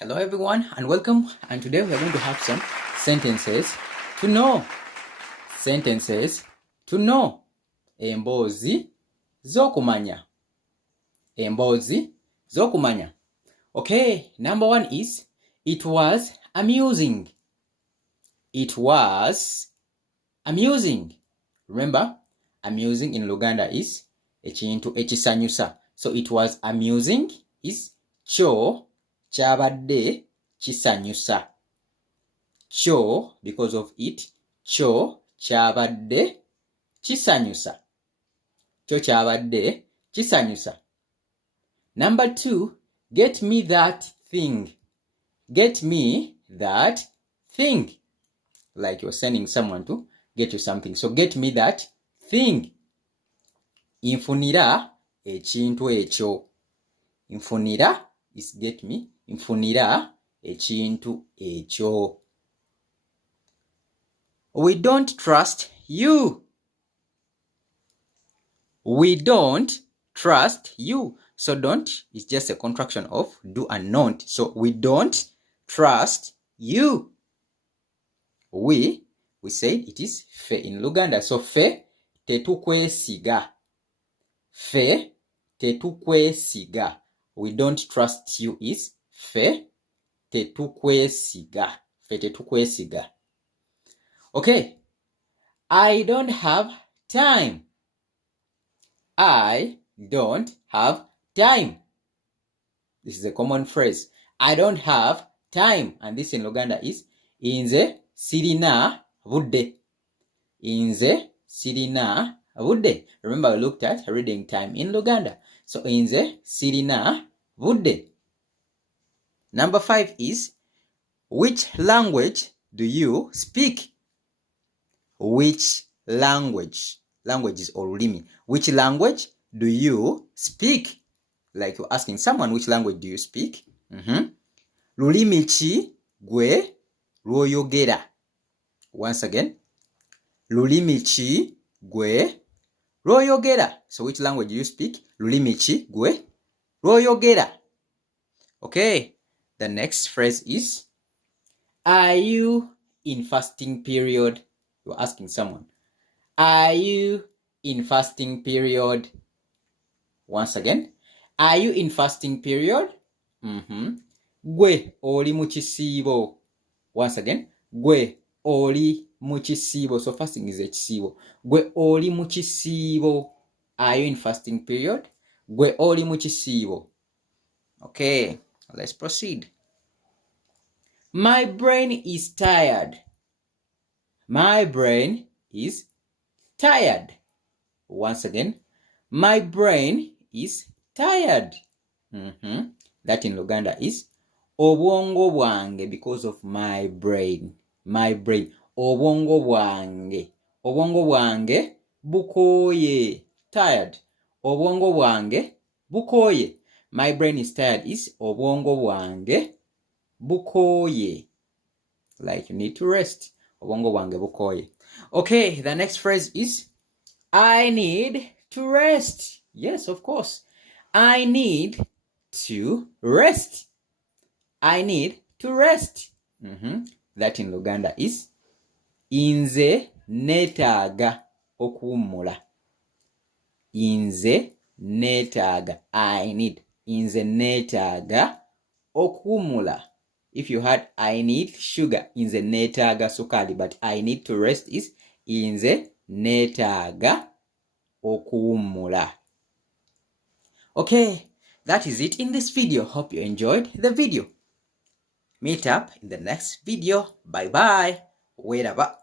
Hello everyone and welcome, and today we are going to have some sentences to know. Sentences to know. Emboozi zokumanya. Emboozi zokumanya. Okay, number one is it was amusing. It was amusing. Remember, amusing in Luganda is ekintu ekisanyusa. So it was amusing is kyo kyabadde kisanyusa. Kyo, because of it, kyo kyabadde kisanyusa. Kyo kyabadde kisanyusa. Number two, get me that thing. Get me that thing. Like you're sending someone to get you something. So get me that thing. Infunira ekintu ekyo. Infunira is get me. Infunira ekintu ekyo. We don't trust you. We don't trust you. So don't is just a contraction of do and not. So we don't trust you. We said it is fe in Luganda. So fe tetukwesiga. Fe tetukwesiga. We don't trust you is fe tetukwesiga. Fe tetukwesiga. Okay. I don't have time. I don't have time. This is a common phrase. I don't have time. And this in Luganda is inze sirina budde. Inze sirina budde. Remember, we looked at reading time in Luganda. So inze sirina budde. Number 5 is which language do you speak? Which language? Language is olulimi. Which language do you speak? Like you're asking someone, which language do you speak? Lulimi ki gwe lwoyogera? Once again, lulimi ki gwe lwoyogera? So which language do you speak? Lulimi ki gwe lwoyogera? Okay, the next phrase is, are you in fasting period? You're asking someone, are you in fasting period? Once again, are you in fasting period? Gwe oli mu kisiibo. Once again, gwe oli mu kisiibo. So fasting is ekisiibo. Gwe oli mu kisiibo. Are you in fasting period? Gwe oli mu kisiibo. Okay, let's proceed. My brain is tired. My brain is tired. Once again, my brain is tired. That in Luganda is obwongo bwange, because of my brain. My brain. Obwongo bwange. Obwongo bwange bukoye. Tired. Obwongo bwange bukoye. My brain is tired is obwongo bwange bukoye. Like you need to rest. Obwongo bwange bukoye. Okay, the next phrase is I need to rest. Yes, of course. I need to rest. I need to rest. That in Luganda is inze netaaga okuwummula. Inze netaaga. I need. Inze netaaga okuwummula. If you had I need sugar, inze netaaga sukali, but I need to rest is inze netaaga okuwummula. Okay, that is it in this video. Hope you enjoyed the video. Meet up in the next video. Bye bye. Wherever.